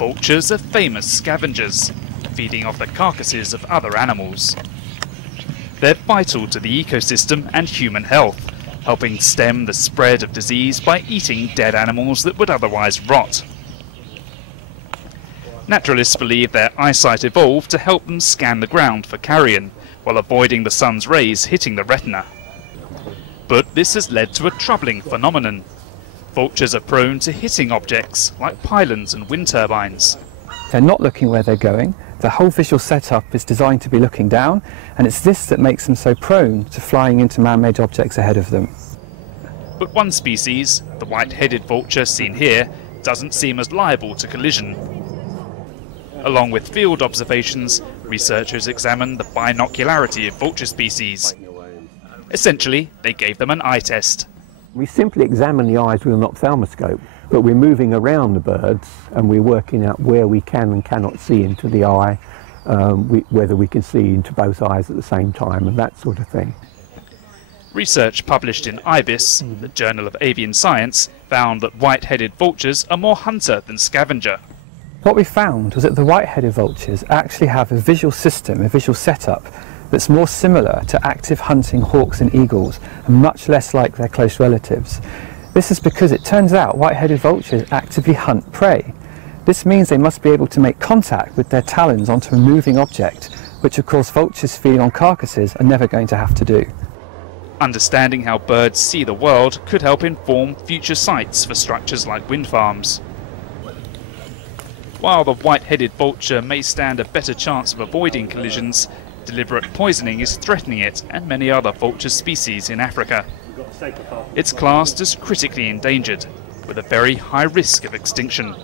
Vultures are famous scavengers, feeding off the carcasses of other animals. They're vital to the ecosystem and human health, helping stem the spread of disease by eating dead animals that would otherwise rot. Naturalists believe their eyesight evolved to help them scan the ground for carrion, while avoiding the sun's rays hitting the retina. But this has led to a troubling phenomenon. Vultures are prone to hitting objects like pylons and wind turbines. They're not looking where they're going. The whole visual setup is designed to be looking down, and it's this that makes them so prone to flying into man-made objects ahead of them. But one species, the white-headed vulture seen here, doesn't seem as liable to collision. Along with field observations, researchers examined the binocularity of vulture species. Essentially, they gave them an eye test. We simply examine the eyes with an ophthalmoscope, but we're moving around the birds and we're working out where we can and cannot see into the eye, whether we can see into both eyes at the same time and that sort of thing. Research published in IBIS, the Journal of Avian Science, found that white-headed vultures are more hunter than scavenger. What we found was that the white-headed vultures actually have a visual system, a visual setup, that's more similar to active hunting hawks and eagles and much less like their close relatives. This is because it turns out white-headed vultures actively hunt prey. This means they must be able to make contact with their talons onto a moving object, which of course vultures feeding on carcasses are never going to have to do. Understanding how birds see the world could help inform future sites for structures like wind farms. While the white-headed vulture may stand a better chance of avoiding collisions, deliberate poisoning is threatening it and many other vulture species in Africa. It's classed as critically endangered, with a very high risk of extinction.